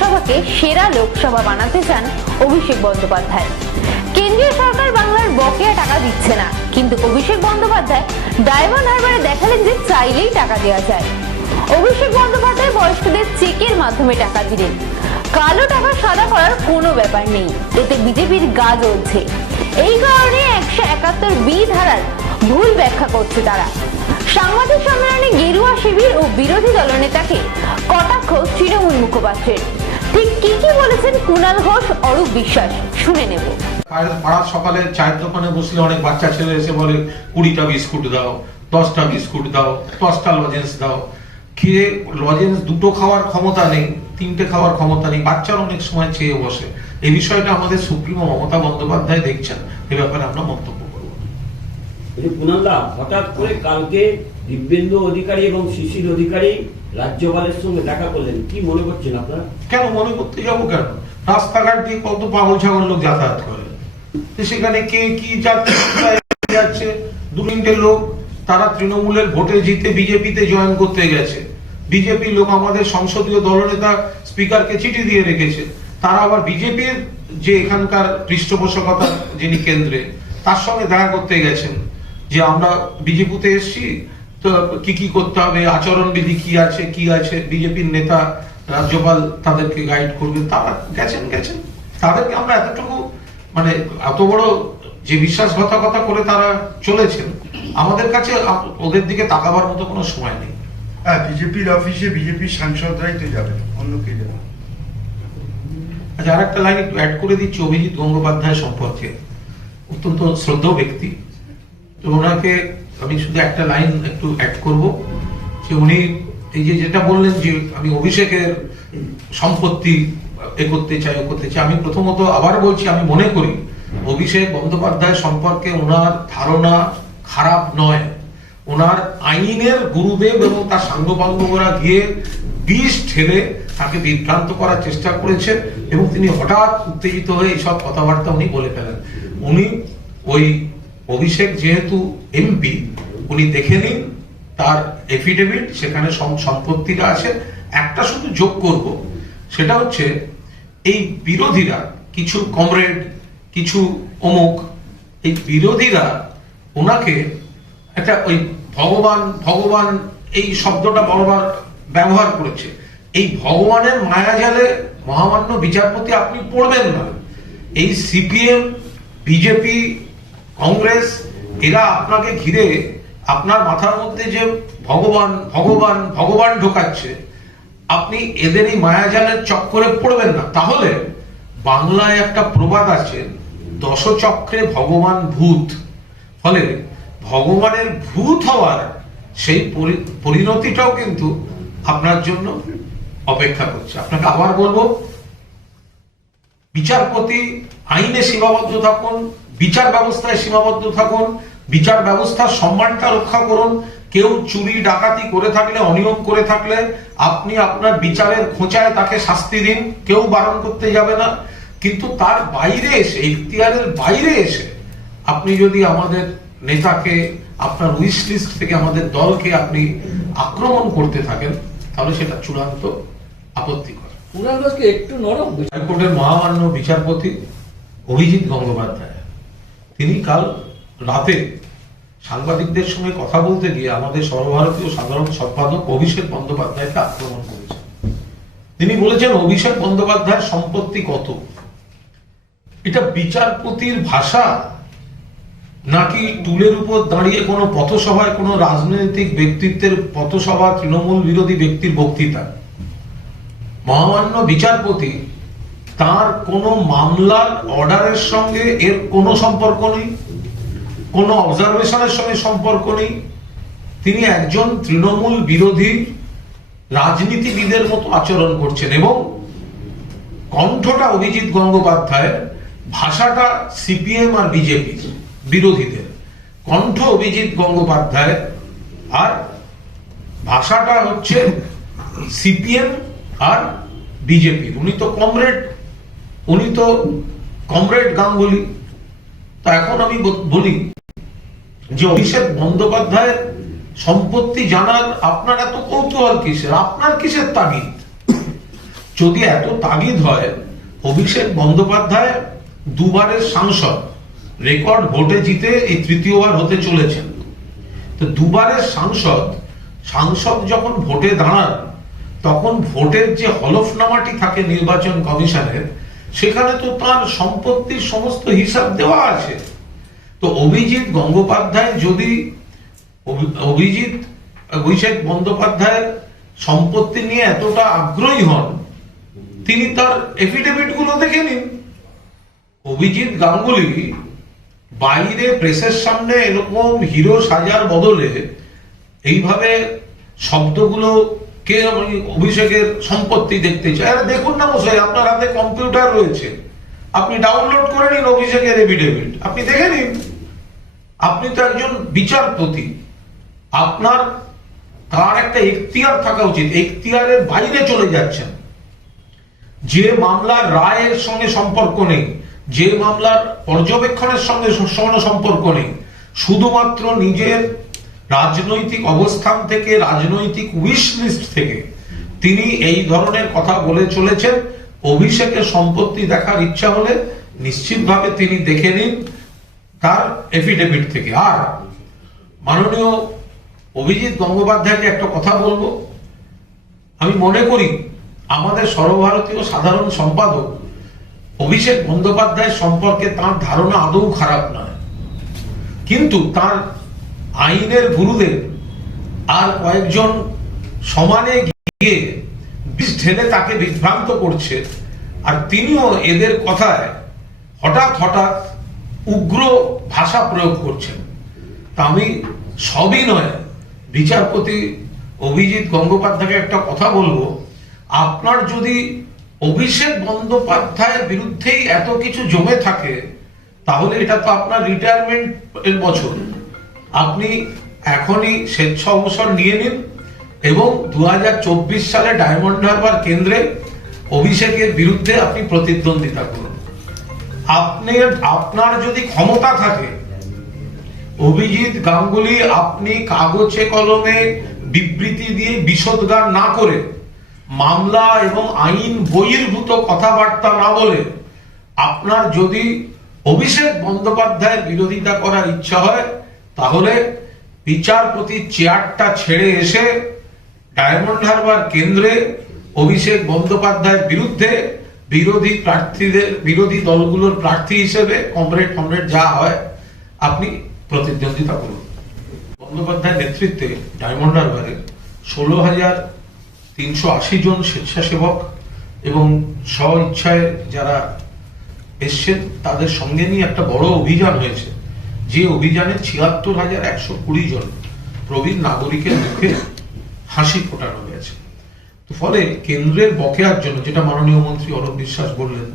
লোকসভাকে সেরা লোকসভা বানাতে চান অভিষেক বন্দ্যোপাধ্যায়। কেন্দ্রীয় সরকার বাংলার বকেয়া টাকা দিচ্ছে না, কিন্তু অভিষেক বন্দ্যোপাধ্যায় ডায়মন্ড হারবারে দেখালেন যে চাইলেই টাকা দেওয়া যায়। অভিষেক বন্দ্যোপাধ্যায় বয়স্কদের চেকের মাধ্যমে টাকা দিলেন। কালো টাকা সাদা করার কোনো ব্যাপার নেই, এতে বিজেপির গা জ্বলছে। এই কারণে 171B ধারার ভুল ব্যাখ্যা করছে তারা। সাংবাদিক সম্মেলনে গেরুয়া শিবির ও বিরোধী দলনেতাকে কটাক্ষ তৃণমূল মুখপাত্রের। ঠিক কি কি বলেছেন কুণাল ঘোষ, অরূপ বিশ্বাস, শুনে নেব। পাড়ার সকালে চায়ের দোকানে বসলে অনেক বাচ্চা ছেলে এসে বলে 20টা বিস্কুট দাও, 10টা বিস্কুট দাও, 10টা লজেন্স দাও। খেয়ে লজেন্স দুটো খাওয়ার ক্ষমতা নেই, 3টে খাওয়ার ক্ষমতা নেই, বাচ্চারা অনেক সময় চেয়ে বসে। এই বিষয়টা আমাদের সুপ্রিমো মমতা বন্দ্যোপাধ্যায় দেখছেন, এ ব্যাপারে আমরা মন্তব্য করব। কুণালদা, হঠাৎ করে কালকে দিব্যেন্দু অধিকারী এবং শিশির অধিকারী রাজ্যপালের সঙ্গে দেখা করলেন, কি মনে করছেন আপনারা? কেন মনে করতে যাবো? কেন, রাস্তাঘাট দিয়ে কত পাগল ছাগল লোক যাতায়াত করে, সেখানে কে কি যাচ্ছে। 2-3টে লোক তারা তৃণমূলের ভোটে জিতে বিজেপিতে জয়েন করতে গেছে। বিজেপি লোক আমাদের সংসদীয় দলনেতা স্পিকারকে চিঠি দিয়ে রেখেছে। তারা আবার বিজেপির যে এখানকার পৃষ্ঠপোষকতা যিনি কেন্দ্রে, তার সঙ্গে দেখা করতে গেছেন যে আমরা বিজেপিতে এসছি, তো কি কি করতে হবে, আচরণবিধি কি আছে। বিজেপির নেতা রাজ্যপাল তাদেরকে গাইড করবেন, তারা গেছেন। তাদেরকে আমরা এতটুকু মানে এত বড় যে বিশ্বাসঘাতকতা করে তারা চলেছেন, আমাদের কাছে ওদের দিকে তাকাবার মতো কোনো সময় নেই। হ্যাঁ, বিজেপির অফিসে বিজেপির সাংসদরাই তো যাবে, অন্য কে যাবে? আচ্ছা, আর একটা লাইন একটু অ্যাড করে দিচ্ছি অভিজিৎ গঙ্গোপাধ্যায় সম্পর্কে। অত্যন্ত শ্রদ্ধেয় ব্যক্তি, তো ওনাকে আমি শুধু একটা লাইন একটু অ্যাড করব যে উনি এই যে যেটা বললেন যে আমি অভিষেকের সম্পত্তি এ করতে চাই। আমি প্রথমত আবার বলছি, আমি মনে করি অভিষেক বন্দ্যোপাধ্যায় সম্পর্কে ওনার ধারণা খারাপ নয়। ওনার আইনের গুরুদেব এবং তার সাঙ্গপাঙ্গরা গিয়ে বিষ ঢেলে তাকে বিভ্রান্ত করার চেষ্টা করেছেন, এবং তিনি হঠাৎ উত্তেজিত হয়ে এইসব কথাবার্তা উনি বলে ফেলেন। উনি ওই অভিষেক যেহেতু এমপি, উনি দেখে নিন তার এফিডেভিট, সেখানে সম্পত্তিটা আছে। একটা শুধু যোগ করব, সেটা হচ্ছে এই বিরোধীরা, কিছু কমরেড, কিছু অমুক, এই বিরোধীরা ওনাকে একটা ওই ভগবান এই শব্দটা বারবার ব্যবহার করেছে। এই ভগবানের মায়াজালে মহামান্য বিচারপতি আপনি পড়বেন না। এই সিপিএম, বিজেপি, কংগ্রেস, এরা আপনাকে ঘিরে আপনার মাথার মধ্যে যে ভগবান ঢোকাচ্ছে, আপনি এদের এই মায়াজালের চক্করে পড়বেন না। তাহলে বাংলায় একটা প্রবাদ আছে, দশচক্রে ভগবান ভূত। ফলে ভগবানের ভূত হওয়ার সেই পরিণতিটাও কিন্তু আপনার জন্য অপেক্ষা করছে। আপনাকে আবার বলবো, বিচারপতি আইনে সীমাবদ্ধ থাকুন, বিচার ব্যবস্থায় সীমাবদ্ধ থাকুন, বিচার ব্যবস্থার সম্মানটা রক্ষা করুন। কেউ চুরি ডাকাতি করে থাকলে, অনিয়ম করে থাকলে আপনি আপনার বিচারের খোঁচায় তাকে শাস্তি দিন, কেউ বারণ করতে যাবে না। কিন্তু তার বাইরে এসে, ইখতিয়ারের বাইরে এসে আপনি যদি আমাদের নেতাকে, আপনার উইশ লিস্ট থেকে আমাদের দলকে আপনি আক্রমণ করতে থাকেন, তাহলে সেটা চূড়ান্ত আপত্তিকর। একটু নরম। হাইকোর্টের মহামান্য বিচারপতি অভিজিৎ গঙ্গোপাধ্যায়, তিনি কাল রাতে সাংবাদিকদের সঙ্গে কথা বলতে গিয়ে আমাদের সর্বভারতীয় সাধারণ সম্পাদক অভিষেক বন্দ্যোপাধ্যায়কে আক্রমণ করেছেন। তিনি বলেছেন অভিষেক বন্দ্যোপাধ্যায়ের সম্পত্তি কত। এটা বিচারপতির ভাষা, নাকি টুলের উপর দাঁড়িয়ে কোনো পথসভায় কোনো রাজনৈতিক ব্যক্তিত্বের পথসভা, তৃণমূল বিরোধী ব্যক্তির বক্তৃতা? মহামান্য বিচারপতি, তার কোনো মামলার অর্ডারের সঙ্গে এর কোনো সম্পর্ক নেই, কোনো অবজারভেশনের সঙ্গে সম্পর্ক নেই। তিনি একজন তৃণমূল বিরোধী রাজনীতিবিদের মতো আচরণ করছেন, এবং কণ্ঠটা অভিজিৎ গঙ্গোপাধ্যায়ের, ভাষাটা সিপিএম আর বিজেপি বিরোধীদের। কণ্ঠ অভিজিৎ গঙ্গোপাধ্যায় আর ভাষাটা হচ্ছে সিপিএম আর বিজেপির। উনি তো কমরেড গাঙ্গুলি। তা এখন আমি বলি যে অভিষেক বন্দ্যোপাধ্যায়ের সম্পত্তি জানার আপনার এত কৌতূহল কিসের? আপনার কিসের তাগিদ? যদি এত তাগিদ হয়, অভিষেক বন্দ্যোপাধ্যায় দুবারের সাংসদ, রেকর্ড ভোটে জিতে এই তৃতীয়বার হতে চলেছেন। তো দুবারের সাংসদ যখন ভোটে দাঁড়ান, তখন ভোটের যে হলফনামাটি থাকে নির্বাচন কমিশনের, সেখানে তো তার সম্পত্তির সমস্ত হিসাব দেওয়া আছে। তো অভিজিৎ গঙ্গোপাধ্যায় যদি অভিষেক বন্দ্যোপাধ্যায়ের সম্পত্তি নিয়ে এতটা আগ্রহী হন, তিনি তার এফিডেভিট গুলো দেখে নিন। অভিজিৎ গাঙ্গুলি বাইরে প্রেসের সামনে এরকম হিরো সাজার বদলে এইভাবে শব্দগুলো কে অভিষেকের সম্পত্তি দেখতে চায়, আরে দেখুন না মশাই, আপনার হাতে কম্পিউটার রয়েছে, আপনি ডাউনলোড করে নিন অভিষেকের এফিডেভিট, আপনি দেখে নিন। আপনি তো একজন বিচারপতি, আপনার তার একটা এখতিয়ার থাকা উচিত, এখতিয়ারের বাইরে চলে যাচ্ছেন। যে মামলার রায়ের সঙ্গে সম্পর্ক নেই, যে মামলার পর্যবেক্ষণের সঙ্গে কোনো সম্পর্ক নেই, শুধুমাত্র নিজের রাজনৈতিক অবস্থান থেকে, রাজনৈতিক উইশ লিস্ট থেকে তিনি এই ধরনের কথা বলে চলেছেন। অভিষেকের সম্পত্তি দেখার ইচ্ছা হলে নিশ্চিতভাবে তিনি দেখে নিন তার এফিডেভিট থেকে। আর মাননীয় অভিজিৎ গঙ্গোপাধ্যায়কে একটা কথা বলবো, আমি মনে করি আমাদের সর্বভারতীয় সাধারণ সম্পাদক অভিষেক বন্দ্যোপাধ্যায় সম্পর্কে তার ধারণা আদৌ খারাপ নয়, কিন্তু তার আইনের গুরুদেব আর কয়েকজন সমানে গিয়ে বিষ ঢেলে তাকে বিভ্রান্ত করছে, আর তিনিও এদের কথায় হঠাৎ উগ্র ভাষা প্রয়োগ করছেন। তা আমি সবই নয়, বিচারপতি অভিজিৎ গঙ্গোপাধ্যায়কে একটা কথা বলবো, আপনার যদি অভিষেক বন্দ্যোপাধ্যায়ের বিরুদ্ধেই এত কিছু জমে থাকে, তাহলে এটা তো আপনার রিটায়ারমেন্ট এর বছর, আপনি এখনই স্বেচ্ছা অবসর নিয়ে নিন এবং 2024 সালে ডায়মন্ড হারবার কেন্দ্রে অভিষেকের বিরুদ্ধে আপনি প্রতিদ্বন্দ্বিতা করুন। আপনার যদি ক্ষমতা থাকে, অভিজিৎ গাঙ্গুলি, আপনি কাগজে কলমে বিবৃতি দিয়ে বিষোদ্গার না করে, মামলা এবং আইন বহির্ভূত কথাবার্তা না বলে, আপনার যদি অভিষেক বন্দ্যোপাধ্যায়ের বিরোধিতা করার ইচ্ছা হয়, তাহলে বিচারপতির চেয়ারটা ছেড়ে এসে ডায়মন্ড হারবার কেন্দ্রে অভিষেক বন্দ্যোপাধ্যায়ের বিরুদ্ধে বিরোধী দলগুলোর প্রার্থী হিসেবে কমরেড যা হয় আপনি প্রতিদ্বন্দ্বিতা করুন। বন্দ্যোপাধ্যায়ের নেতৃত্বে ডায়মন্ড হারবারে 16,380 জন স্বেচ্ছাসেবক এবং স্ব ইচ্ছায় যারা এসছেন তাদের সঙ্গে নিয়ে একটা বড় অভিযান হয়েছে, যে অভিযানে 76,120 জন প্রবীণ নাগরিকের মুখে হাসি ফোটানো হয়েছে। ফলে কেন্দ্রের বকেয়ার জন্য, যেটা মাননীয় মন্ত্রী অরূপ বিশ্বাস বললেন,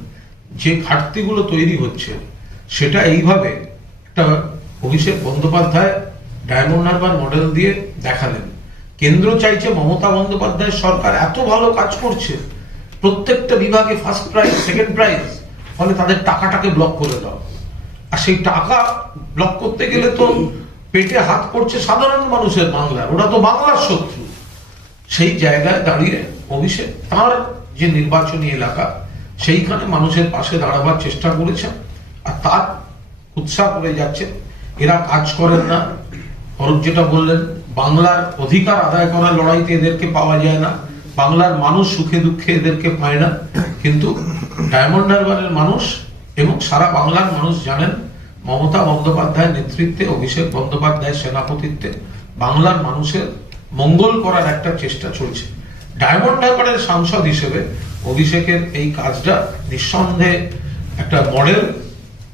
যে ঘাটতিগুলো তৈরি হচ্ছে, সেটা এইভাবে একটা অভিষেক বন্দ্যোপাধ্যায় ডায়মন্ড হারবার মডেল দিয়ে দেখালেন। কেন্দ্র চাইছে মমতা বন্দ্যোপাধ্যায়ের সরকার এত ভালো কাজ করছে, প্রত্যেকটা বিভাগে ফার্স্ট প্রাইজ, সেকেন্ড প্রাইজ, ফলে তাদের টাকাটাকে ব্লক করে দাও। আর সেই টাকা ব্লক করতে গেলে তো পেটে হাত পড়ছে সাধারণ মানুষের, বাংলার, ওরা তো বাংলার শত্রু। সেই জায়গায় দাঁড়িয়ে অভিষেক তার যে নির্বাচনী এলাকা, সেইখানে মানুষের পাশে দাঁড়াবার চেষ্টা করেছেন, আর তার উৎসাহ করে যাচ্ছে। এরা কাজ করেন না, অরূপ যেটা বললেন, বাংলার অধিকার আদায় করার লড়াইতে এদেরকে পাওয়া যায় না, বাংলার মানুষ সুখে দুঃখে এদেরকে পায় না। কিন্তু ডায়মন্ড হারবারের মানুষ এবং সারা বাংলার মানুষ জানেন, মমতা বন্দ্যোপাধ্যায়ের নেতৃত্বে, অভিষেক বন্দ্যোপাধ্যায়ের সেনাপতিত্বে বাংলার মানুষের মঙ্গল করার একটা চেষ্টা চলছে। ডায়মন্ড হারবারের সাংসদ হিসেবে অভিষেকের এই কাজটা নিঃসন্দেহে একটা মডেল,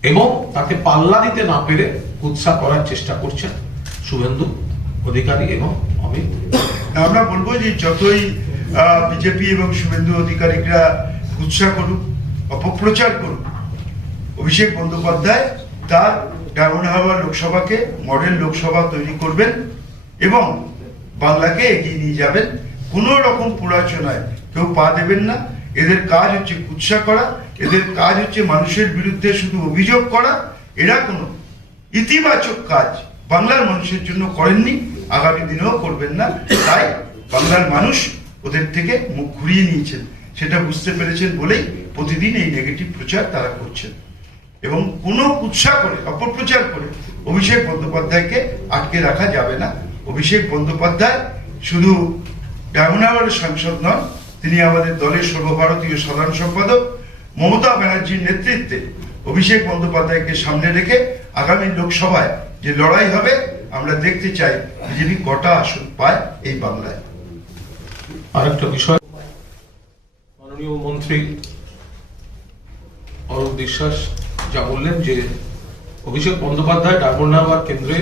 এবং তাকে পাল্লা দিতে না পেরে উৎসাহ করার চেষ্টা করছেন শুভেন্দু অধিকারী এবং অমিত। আমরা বলবো যে যতই বিজেপি এবং শুভেন্দু অধিকারীরা উৎসাহ করুক, অপপ্রচার করুক, অভিষেক বন্দ্যোপাধ্যায় তার ডায়মন্ড হারবার লোকসভাকে মডেল লোকসভা তৈরি করবেন এবং বাংলাকে এগিয়ে নিয়ে যাবেন। কোনো রকম প্ররোচনায় কেউ পা দেবেন না। এদের কাজ হচ্ছে কুৎসা করা, এদের কাজ হচ্ছে মানুষের বিরুদ্ধে শুধু অভিযোগ করা। এরা কোনো ইতিবাচক কাজ বাংলার মানুষের জন্য করেননি, আগামী দিনেও করবেন না। তাই বাংলার মানুষ ওদের থেকে মুখ ঘুরিয়ে নিয়েছেন। সেটা বুঝতে পেরেছেন বলেই প্রতিদিন এই নেগেটিভ প্রচার তারা করছেন এবং কোনো কুৎসা করে অপপ্রচার করে অভিষেক বন্দ্যোপাধ্যায়কে আটকে রাখা যাবে না। অভিষেক বন্দ্যোপাধ্যায় শুধু ডায়মন্ড হারবারের সাংসদ নন, তিনি আমাদের দলের সর্বভারতীয় সাধারণ সম্পাদক। মমতা ব্যানার্জির নেতৃত্বে অভিষেক বন্দ্যোপাধ্যায়কে সামনে রেখে আগামী লোকসভায় যে লড়াই হবে আমরা দেখতে চাই বিজেপি কটা আসন পায় এই বাংলায়। আরেকটা বিষয়, মাননীয় মন্ত্রী অরূপ বিশ্বাস যা বললেন যে অভিষেক বন্দ্যোপাধ্যায় ডায়মন্ড হারবার কেন্দ্রে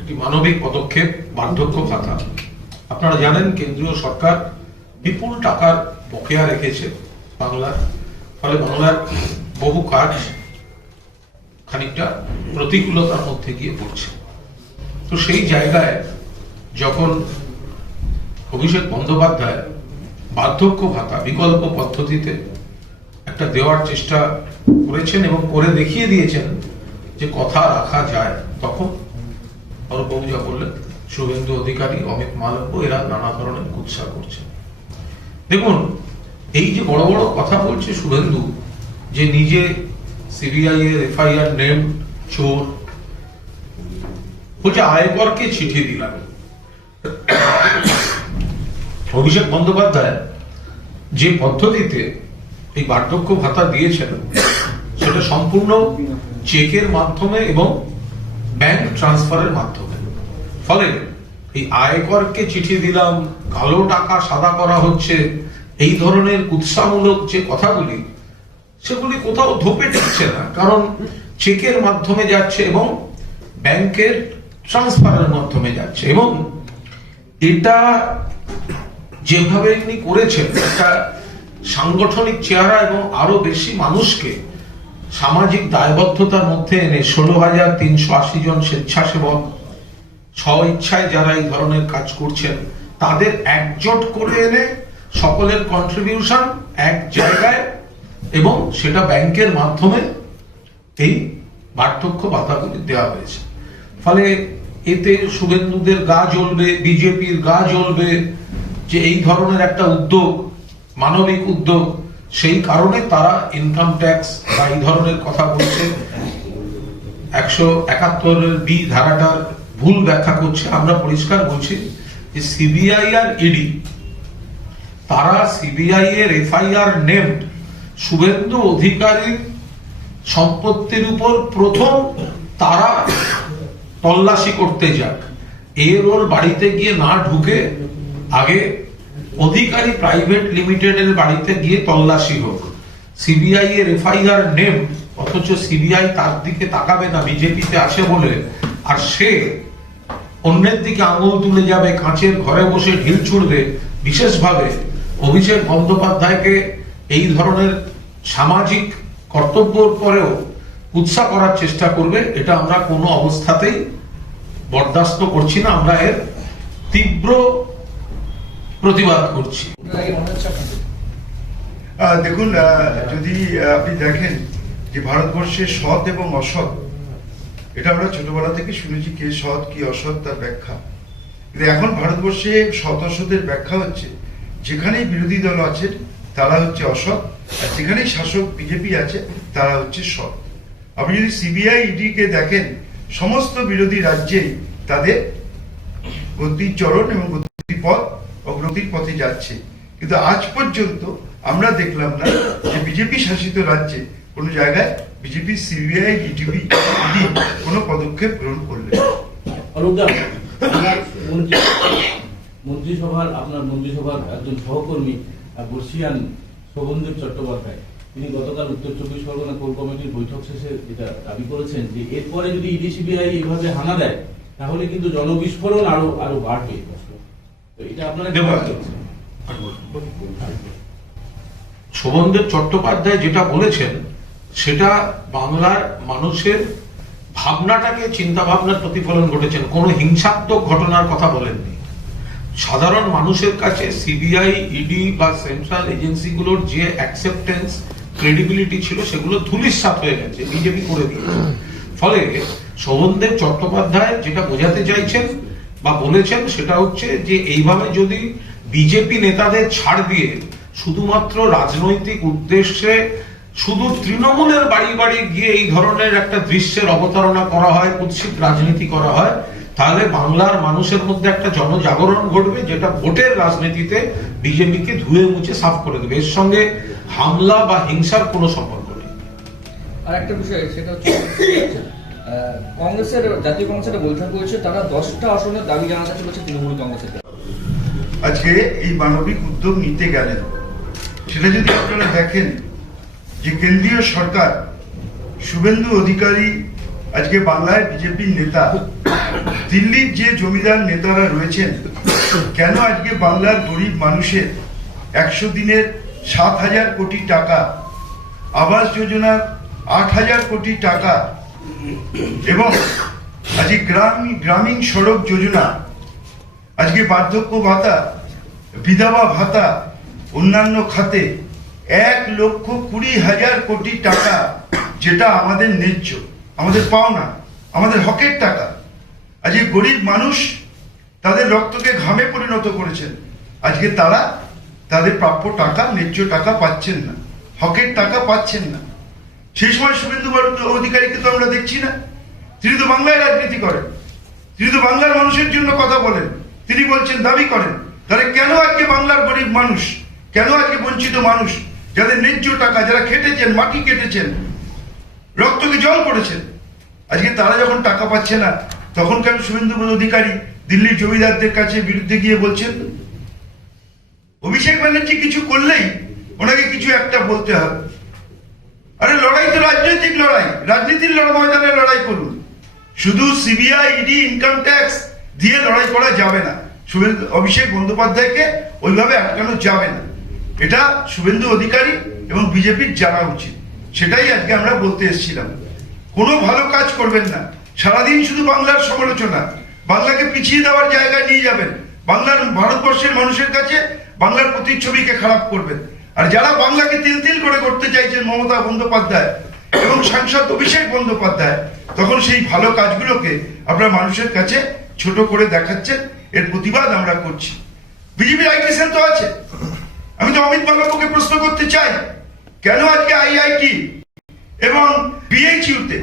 একটি মানবিক পদক্ষেপ বার্ধক্য ভাতা। আপনারা জানেন কেন্দ্রীয় সরকার বিপুল টাকার বকেয়া রেখেছে বাংলার, ফলে বাংলার বহু কাজ খানিকটা প্রতিকূলতার মধ্যে গিয়ে পড়ছে। তো সেই জায়গায় যখন অভিষেক বন্দ্যোপাধ্যায় বার্ধক্য ভাতা বিকল্প পদ্ধতিতে একটা দেওয়ার চেষ্টা করেছেন এবং করে দেখিয়ে দিয়েছেন যে কথা রাখা যায়, তখন অরূপবাবু যা বললেন, শুভেন্দু অধিকারী, অমিত মালব্য এরা নানা ধরনের কুৎসা করছে। দেখুন, এই যে বড় বড় কথা বলছে শুভেন্দু, যে নিজে সিবিআই এর এফআইআর নেম চোর, বলছে আয়করকে চিঠি দিলাম। অভিষেক বন্দ্যোপাধ্যায় যে পদ্ধতিতে এই বার্ধক্য ভাতা দিয়েছেন সেটা সম্পূর্ণ চেকের মাধ্যমে এবং ব্যাংক ট্রান্সফারের মাধ্যমে। ফলে এই আয়করকে চিঠি দিলাম, কালো টাকা সাদা করা হচ্ছে, এই ধরনের কুৎসামূলক যে কথাগুলি, সেগুলি কোথাও ধোপে টিকছে না, কারণ চেকের মাধ্যমে যাচ্ছে এবং ব্যাংকের ট্রান্সফারের মাধ্যমে যাচ্ছে। এবং এটা যেভাবে ইনি করেছেন, একটা সাংগঠনিক চেহারা এবং আরো বেশি মানুষকে সামাজিক দায়বদ্ধতার মধ্যে এনে 16,380 জন স্বেচ্ছাসেবক স্ব ইচ্ছায় যারা এই ধরনের কাজ করছেন তাদের একজোট করে এনে সকলের কন্ট্রিবিউশন এক জায়গায় এবং সেটা ব্যাংকের মাধ্যমে এই বার্ধক্য ভাতাগুলি দেওয়া হয়েছে। ফলে এতে শুভেন্দুদের গা জ্বলবে, বিজেপির গা জ্বলবে যে এই ধরনের একটা উদ্যোগ, মানবিক উদ্যোগ, সেই কারণে তারা ইনকাম ট্যাক্স বা এই ধরনের কথা বলছে। 171 বি ধারাটার ভুল ব্যাখ্যা করছে। আমরা পরিষ্কার বলছি যে সিবিআই আর ইডি তারা সিবিআই এর এফআইআর নেম শুভেন্দু অধিকারীর সম্পত্তির উপর প্রথম তারা তল্লাশি করতে যাক, এর ওর বাড়িতে গিয়ে না ঢুকে আগে অধিকারী প্রাইভেট লিমিটেডের বাড়িতে গিয়ে তল্লাশি হোক। সিবিআই এর এফআইআর নেম, অথচ সিবিআই তার দিকে তাকাবে না বিজেপিতে আসে বলে, আর সে অন্যের দিকে আঙুল তুলে যাবে, কাঁচের ঘরে বসে ঢিল ছুড়বে। বিশেষভাবে অভিষেক বন্দ্যোপাধ্যায়কে এই ধরনের সামাজিক কর্তব্যের পরেও উৎসাহ করার চেষ্টা করবে, এটা আমরা কোনো অবস্থাতেই বরদাস্ত করছি না। আমরা এর তীব্র প্রতিবাদ করছি। দেখুন, যদি আপনি দেখেন যে ভারতবর্ষে সৎ এবং অসৎ, এটা আমরা ছোটবেলা থেকে শুনেছি, কে সৎ কি অসৎ তার ব্যাখ্যা। কিন্তু এখন ভারতবর্ষে সৎ অসতের ব্যাখ্যা হচ্ছে যেখানেই বিরোধী দল আছে তারা হচ্ছে অসৎ, আর যেখানেই শাসক বিজেপি আছে তারা হচ্ছে সৎ। আপনি যদি সিবিআই ইডি কে দেখেন, সমস্ত বিরোধী রাজ্যেই তাদের গতির চরণ এবং গতির পথ অগ্রগতির পথে যাচ্ছে, কিন্তু আজ পর্যন্ত আমরা দেখলাম না যে বিজেপি শাসিত রাজ্যে কোনো জায়গায় বিজেপি সিবিআই ইডি কোনো পদক্ষেপ গ্রহণ করলেন। আপনার মন্ত্রিসভার একজন সহকর্মী বর্ষিয়ান শোভনদেব চট্টোপাধ্যায়, তিনি গতকাল উত্তর 24 পরগনা কোর কমিটির বৈঠক শেষে এটা দাবি করেছেন যে এরপরে যদি ইডি সিবিআই এইভাবে হানা দেয় তাহলে কিন্তু জনবিস্ফোরণ আরো বাড়বে। এটা আপনারা শোভনদেব চট্টোপাধ্যায় যেটা বলেছেন সেটা বাংলার মানুষের ভাবনাটাকে, চিন্তা ভাবনার প্রতিফলন ঘটেছেন, কোনো হিংসাত্মক ঘটনার কথা বলেননি। সাধারণ মানুষের কাছে সিবিআই ইডি বা সেন্ট্রাল এজেন্সিগুলোর যে অ্যাকসেপ্টেন্স ক্রেডিবিলিটি ছিল সেগুলো ধূলিসাৎ হয়ে গেছে, বিজেপি করে দিয়েছে। ফলে শোভনদেব চট্টোপাধ্যায় যেটা বোঝাতে চাইছেন বা বলেছেন সেটা হচ্ছে যে এইভাবে যদি বিজেপি নেতাদের ছাড় দিয়ে শুধুমাত্র রাজনৈতিক উদ্দেশ্যে শুধু তৃণমূলের বাড়ি বাড়ি গিয়ে এই ধরনের একটা দৃশ্যের অবতারণা করা হয়, কুৎসিত রাজনীতি করা হয়, তাহলে বাংলার মানুষের মধ্যে একটা জনজাগরণ ঘটবে, যেটা ভোটের রাজনীতিতে বিজেপিকে ধুয়ে মুছে সাফ করে দেবে। এর সঙ্গে হামলা বা হিংসার কোনো সম্পর্ক নেই। আর একটা বিষয়, সেটা হচ্ছে কংগ্রেসের জাতীয় কংগ্রেসের বৈঠক হয়েছে, তারা 10টা আসনের দাবি জানাতে চলেছে তৃণমূল কংগ্রেসের। আজকে এই মানবিক উদ্যোগ নিতে গেলেন, সেটা যদি আপনারা দেখেন যে কেন্দ্রীয় সরকার, শুভেন্দু অধিকারী আজকে বাংলায় বিজেপির নেতা, দিল্লির যে জমিদার নেতারা রয়েছেন, কেন আজকে বাংলার গরিব মানুষের 100 দিনের 7,000 কোটি টাকা, আবাস যোজনার 8,000 কোটি টাকা এবং আজকে গ্রামীণ সড়ক যোজনা, আজকে বার্ধক্য ভাতা, বিধবা ভাতা, অন্যান্য খাতে 1,20,000 কোটি টাকা, যেটা আমাদের ন্যায্য, আমাদের পাওনা, আমাদের হকের টাকা, আজকে গরিব মানুষ তাদের রক্তকে ঘামে পরিণত করেছেন, আজকে তারা তাদের প্রাপ্য টাকা, ন্যায্য টাকা পাচ্ছেন না, হকের টাকা পাচ্ছেন না। সেই সময় শুভেন্দু অধিকারীকে তো আমরা দেখছি না। তিনি তো বাংলায় রাজনীতি করেন, তিনি তো বাংলার মানুষের জন্য কথা বলেন, তিনি বলছেন, দাবি করেন। তাহলে কেন আজকে বাংলার গরিব মানুষ, কেন আজকে বঞ্চিত মানুষ, যাদের ন্যায্য টাকা, যারা খেটেছেন, মাটি কেটেছেন, রক্তকে জল করেছেন, আজকে তারা যখন টাকা পাচ্ছে না, তখন কেন শুভেন্দু অধিকারী দিল্লির জমিদারদের কাছে বিরুদ্ধে গিয়ে বলছেন? অভিষেক ব্যানার্জি কিছু করলেই ওনাকে কিছু একটা বলতে হবে। আরে লড়াই তো রাজনৈতিক লড়াই, রাজনীতির ময়দানে লড়াই করুন। শুধু সিবিআই, ইডি, ইনকাম ট্যাক্স দিয়ে লড়াই করা যাবে না। অভিষেক বন্দ্যোপাধ্যায়কে ওইভাবে আটকানো যাবে না। এটা শুভেন্দু অধিকারী এবং বিজেপির জানা উচিত। সেটাই আজকে আমরা বলতে এসেছিলাম। কোনো ভালো কাজ করবেন না, সারাদিন শুধু বাংলার সমালোচনা, বাংলাকে পিছিয়ে দেওয়ার জায়গায় নিয়ে যাবেন, বাংলার, ভারতবর্ষের মানুষের কাছে বাংলার প্রতিচ্ছবিকে খারাপ করবেন। আর যারা বাংলাকে তিল তিল করে করতে চাইছেন, মমতা বন্দ্যোপাধ্যায় এবং সাংসদ অভিষেক বন্দ্যোপাধ্যায়, তখন সেই ভালো কাজগুলোকে আপনারা মানুষের কাছে ছোট করে দেখাচ্ছেন। এর প্রতিবাদ আমরা করছি। বিজেপির আইটি সেল তো আছে। আমি তো অমিত মালব্যকে প্রশ্ন করতে চাই, কেন আজকে আইআইটি এবং বিএইচইউতে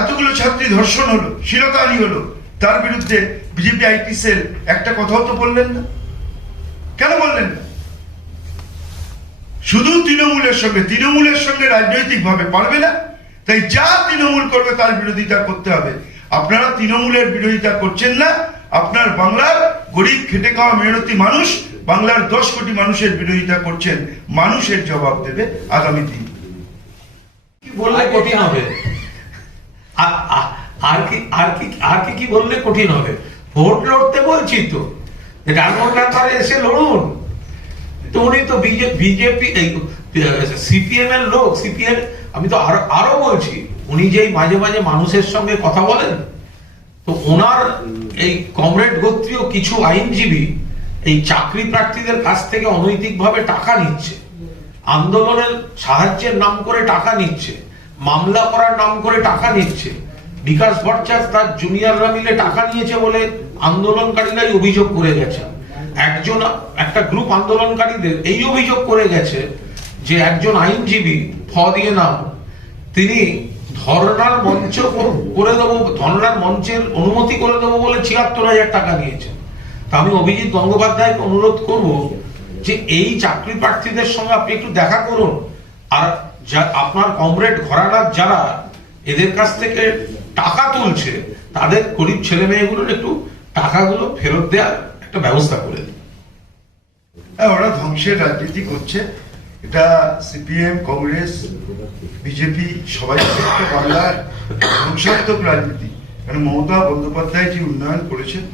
এতগুলো ছাত্রী ধর্ষণ হলো, শ্লীলতাহানি হলো, তার বিরুদ্ধে বিজেপি আইটি সেল একটা কথাও তো বললেন না? কেন বললেন না? শুধু তৃণমূলের সঙ্গে রাজনৈতিক ভাবে পারবে না, তাই যা তৃণমূল করবে তার বিরোধিতা করতে হবে। আপনারা তৃণমূলের বিরোধিতা করছেন না, আপনার বাংলার গরিব খেটে খাওয়া মেহনতি মানুষ, বাংলার 10 কোটি মানুষের বিরোধিতা করছেন। মানুষের জবাব দেবে আগামী দিন। কি বললে কঠিন হবে? আর কি বললে কঠিন হবে? ভোট লড়তে বলছি তো, ডায়মন্ড হারবারে এসে লড়ুন। তো উনি তো বিজেপি, সিপিএম এর লোক, সিপিএম। আমি তো আরো বলছি, উনি যে মাঝে মাঝে মানুষের সঙ্গে কথা বলেন, তো ওনার এই কমরেড গোত্রীয় কিছু আইনজীবী এই চাকরি প্রার্থীদের কাছ থেকে অনৈতিকভাবে টাকা নিচ্ছে, আন্দোলনের সাহায্যের নাম করে টাকা নিচ্ছে, মামলা করার নাম করে টাকা নিচ্ছে। বিকাশ ভট্টাচার্য তার জুনিয়ররা মিলে টাকা নিয়েছে বলে আন্দোলনকারীরাই অভিযোগ করে গেছে। একটা গ্রুপ আন্দোলনকারীদের এই অভিযোগ করে গেছে যে একজন আইনজীবী দিয়ে নাম, তিনি ধর্নার মঞ্চ করে দেবো, ধর্নার মঞ্চের অনুমতি করে দেবো বলে ৭৬,০০০ টাকা নিয়েছেন। তা আমি অভিজিৎ গঙ্গোপাধ্যায়কে অনুরোধ করব যে এই চাকরি প্রার্থীদের সঙ্গে আপনি একটু দেখা করুন, আর আপনার কমরেড ঘরানার যারা এদের কাছ থেকে টাকা তুলছে, তাদের গরিব ছেলে মেয়েগুলোর একটু টাকাগুলো ফেরত দেওয়ার একটা ব্যবস্থা করে দিন। হ্যাঁ, ওরা ধ্বংসের রাজনীতি করছে। এটা সিপিএম, কংগ্রেস, বিজেপি সবাই একটা বাংলার ধ্বংসাত্মক রাজনীতি। কারণ মমতা বন্দ্যোপাধ্যায় যে উন্নয়ন করেছেন,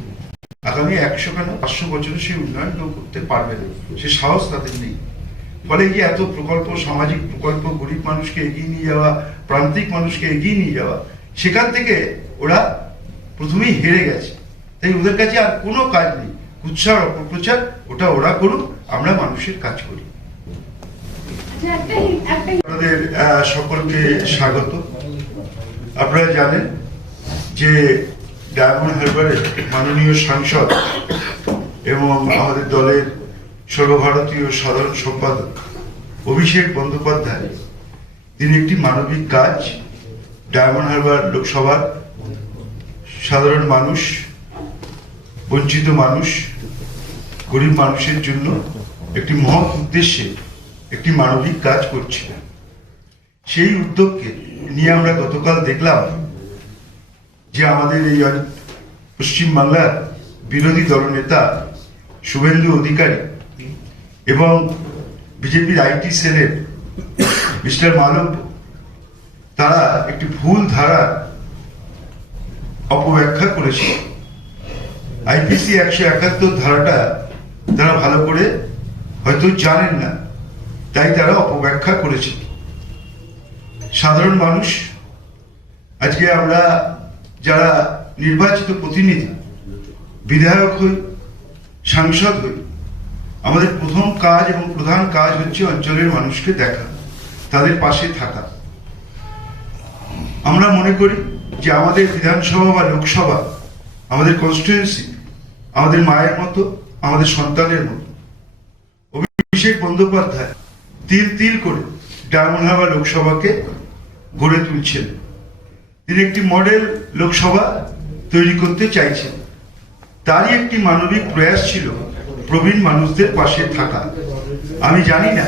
আগামী 100 কেন 500 বছরে সেই উন্নয়ন কেউ করতে পারবে না, সে সাহস তাদের নেই। ফলে যে এত প্রকল্প, সামাজিক প্রকল্প, গরিব মানুষকে এগিয়ে নিয়ে যাওয়া, প্রান্তিক মানুষকে এগিয়ে নিয়ে যাওয়া, সেখান থেকে ওরা প্রথমেই হেরে গেছে। তাই ওদের কাছে আর কোনো কাজ নেই, কুৎসা অপপ্রচার, ওটা ওরা করুক, আমরা মানুষের কাজ করি। আপনাদের সকলকে স্বাগত। আপনারা জানেন যে ডায়মন্ড হারবারের মাননীয় সাংসদ এবং আমাদের দলের সর্বভারতীয় সাধারণ সম্পাদক অভিষেক বন্দ্যোপাধ্যায় তিনি একটি মানবিক কাজ ডায়মন্ড হারবার লোকসভার সাধারণ মানুষ, বঞ্চিত মানুষ, গরিব মানুষের জন্য একটি মহৎ উদ্দেশ্যে একটি মানবিক কাজ করছিলেন। সেই উদ্যোগকে নিয়ে আমরা গতকাল দেখলাম যে আমাদের এই পশ্চিমবাংলার বিরোধী দলনেতা শুভেন্দু অধিকারী এবং বিজেপির আইটি সেলের মিস্টার মালব্য তারা একটি ভুল ধারা অপব্যাখ্যা করেছে। আইপিসি 171 ধারাটা তারা ভালো করে হয়তো জানেন না, তাই তারা অপব্যাখ্যা করেছে। সাধারণ মানুষ, আজকে আমরা যারা নির্বাচিত প্রতিনিধি, বিধায়ক হই, সাংসদ হই, আমাদের প্রথম কাজ এবং প্রধান কাজ হচ্ছে অঞ্চলের মানুষকে দেখা, তাদের পাশে থাকা। আমরা মনে করি যে আমাদের বিধানসভা বা লোকসভা আমাদের কনস্টিটিউয়েন্সি আমাদের মায়ের মতো, আমাদের সন্তানের মতো। অভিষেক বন্দ্যোপাধ্যায় তিল তিল করে ডায়মন্ড হারবার লোকসভাকে গড়ে তুলছেন। তিনি একটি মডেল লোকসভা তৈরি করতে চাইছেন। তারই একটি মানবিক প্রয়াস ছিল প্রবীণ মানুষদের পাশে থাকা। আমি জানি না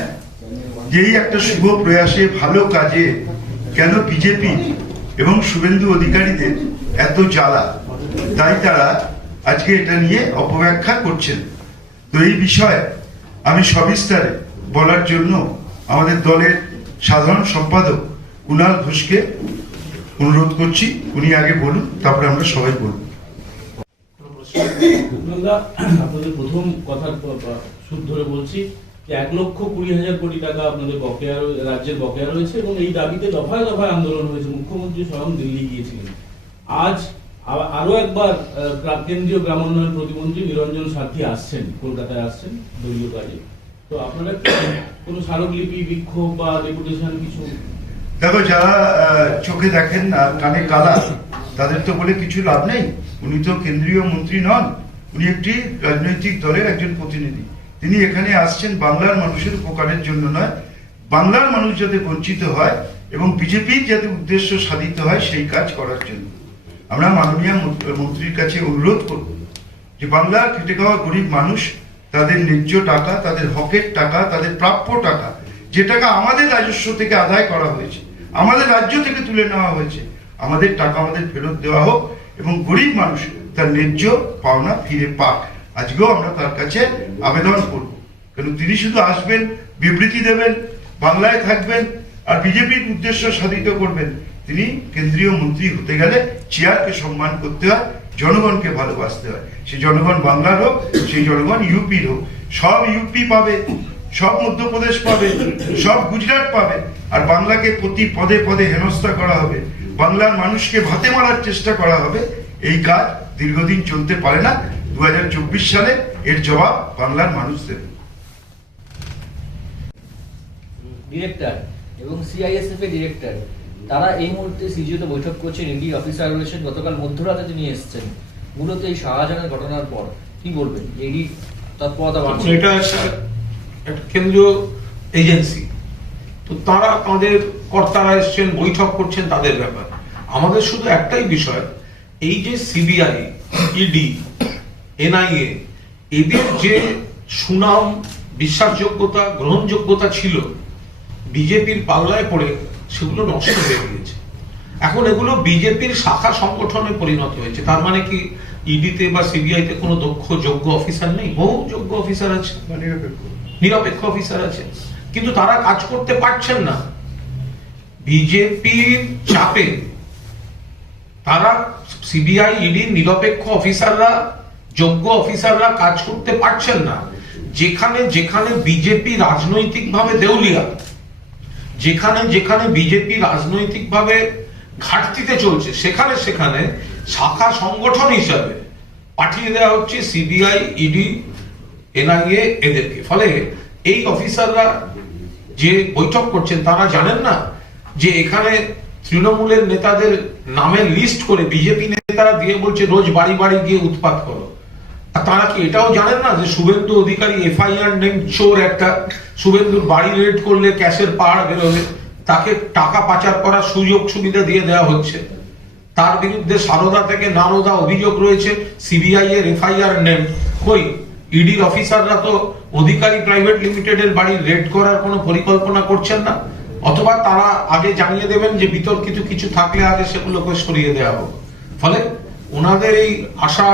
যে এই একটা শুভ প্রয়াসে, ভালো কাজে কেন বিজেপি এবং শুভেন্দু অধিকারীদের এত জ্বালা, তাই তারা আজকে এটা নিয়ে অপব্যাখ্যা করছেন। তো এই বিষয়ে আমি সবিস্তারে বলার জন্য আমাদের দলের সাধারণ সম্পাদক কুণাল ঘোষকে অনুরোধ করছি। উনি আগে বলুন, তারপরে আমরা সবাই বলব। আপনাদের প্রথম কথার সুদ ধরে বলছি যে 1,20,000 কোটি টাকা আপনাদের বকেয়া, রাজ্যের বকেয়া রয়েছে এবং এই দাবিতে দফায় দফায় আন্দোলন হয়েছে। মুখ্যমন্ত্রী স্বয়ং দিল্লি গিয়েছিলেন। আজ আরো একবার কেন্দ্রীয় গ্রামোন্নয়ন প্রতিমন্ত্রী নিরঞ্জন সাথী আসছেন, কলকাতায় আসছেন দলীয় কাজে। তো আপনারা কোনো স্মারকলিপি, বিক্ষোভ বা ডেপুটেশন কিছু? দেখো, যারা চোখে দেখেন না, কানে কালা, তাদের তো বলে কিছু লাভ নেই। উনি তো কেন্দ্রীয় মন্ত্রী নন, উনি একটি রাজনৈতিক দলের একজন প্রতিনিধি। তিনি এখানে আসছেন বাংলার মানুষের উপকারের জন্য নয়, বাংলার মানুষ যাতে বঞ্চিত হয় এবং বিজেপির যাতে উদ্দেশ্য সাধিত হয় সেই কাজ করার জন্য। আমরা মাননীয় মন্ত্রীর কাছে অনুরোধ করব যে বাংলার খেটে খাওয়া গরিব মানুষ, তাদের ন্যায্য টাকা, তাদের হকের টাকা, তাদের প্রাপ্য টাকা, যে টাকা আমাদের রাজস্ব থেকে আদায় করা হয়েছে, আমাদের রাজ্য থেকে তুলে নেওয়া হয়েছে, আমাদের টাকা আমাদের ফেরত দেওয়া হোক এবং গরিব মানুষ তার ন্যায্য পাওনা ফিরে পাক। আজকেও আমরা তার কাছে আবেদন করব, কারণ তিনি শুধু আসবেন, বিবৃতি দেবেন, বাংলায় থাকবেন আর বিজেপির উদ্দেশ্য সাধিত করবেন। তিনি কেন্দ্রীয় মন্ত্রী হতে গেলে চেয়ারকে সম্মান করতে হয়, জনগণকে ভালোবাসতে হয়। সেই জনগণ বাংলার হোক, সেই জনগণ ইউপির হোক। সব ইউপি পাবে, সব মধ্যপ্রদেশ পাবে, সব গুজরাট পাবে, আর বাংলাকে প্রতি পদে পদে হেনস্থা করা হবে, বাংলার মানুষকে ভাতে মারার চেষ্টা করা হবে। এই কাজ দীর্ঘদিন চলতে পারে না। 2024 সালে এর জবাব বাংলার মানুষ দেবে। ডিরেক্টর এবং সিআইএসএফ এর ডিরেক্টর তারা এই মুহূর্তে সিজিওতে বৈঠক করছেন। ইডি অফিসার রয়েছেন, গতকাল মধ্যরাতে তিনি এসেছেন মূলত এই শাহজাহানের ঘটনার পর। কি বলবেন? ইডি তৎপরতা বাড়ছে। এটা একটা কেন্দ্রীয় এজেন্সি, তো তারা তাদের কর্তারা এসছেন, বৈঠক করছেন, তাদের ব্যাপার। আমাদের শুধু একটাই বিষয়, এই যে সিবিআই, ইডি, এনআইএ, এদের যে সুনাম, বিশ্বাসযোগ্যতা, গ্রহণযোগ্যতা ছিল, বিজেপির পাল্লায় পড়ে সেগুলো নষ্ট হয়ে গিয়েছে। এখন এগুলো বিজেপির শাখা সংগঠনে পরিণত হয়েছে। তার মানে কি ইডিতে বা সিবিআইতে কোনো দক্ষ যোগ্য অফিসার নেই? বহু যোগ্য অফিসার আছে, নিরপেক্ষ অফিসার আছে, কিন্তু তারা কাজ করতে পারছেন না। বিজেপির চাপে তারা, সিবিআই, ইডি, নিরপেক্ষ অফিসাররা, যোগ্য অফিসাররা কাজ করতে পারছেন না। যেখানে যেখানে বিজেপি রাজনৈতিকভাবে দেউলিয়া, যেখানে যেখানে বিজেপি রাজনৈতিকভাবে ঘাটতিতে চলছে, সেখানে সেখানে শাখা সংগঠন হিসাবে পাঠিয়ে দেওয়া হচ্ছে সিবিআই, ইডি, এনআইএ এদেরকে। ফলে এই অফিসাররা যে বৈঠক করছেন তারা জানেন না যে এখানে তৃণমূলের নেতাদের নামের লিস্ট করে বিজেপি নেতারা দিয়ে বলছে রোজ বাড়ি বাড়ি গিয়ে উৎপাত করো। আর তারা কি এটাও জানেন না যে শুভেন্দু অধিকারী এফআইআর নেম চোর একটা, শুভেন্দুর বাড়ি রেড করলে ক্যাশের পাহাড় বেরোলে তাকে টাকা পাচার করার সুযোগ সুবিধা দিয়ে দেওয়া হচ্ছে, তার বিরুদ্ধে সারদা থেকে নারদা অভিযোগ রয়েছে, সিবিআই এর এফআইআর নেম। কই ইডির অফিসাররা তো অধিকারী প্রাইভেট লিমিটেডের বাড়ি রেড করার কোনো পরিকল্পনা করছেন না, অথবা তারা আগে জানিয়ে দেবেন যে বিতর্কিত কিছু থাকলে আগে সেগুলোকে সরিয়ে দেওয়া হোক। ফলে ওনাদের এই আশা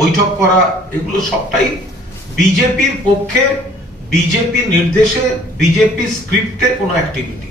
বৈঠক করা এগুলো সবটাই বিজেপির পক্ষে, বিজেপির নির্দেশে, বিজেপি স্ক্রিপ্টে কোনো অ্যাক্টিভিটি।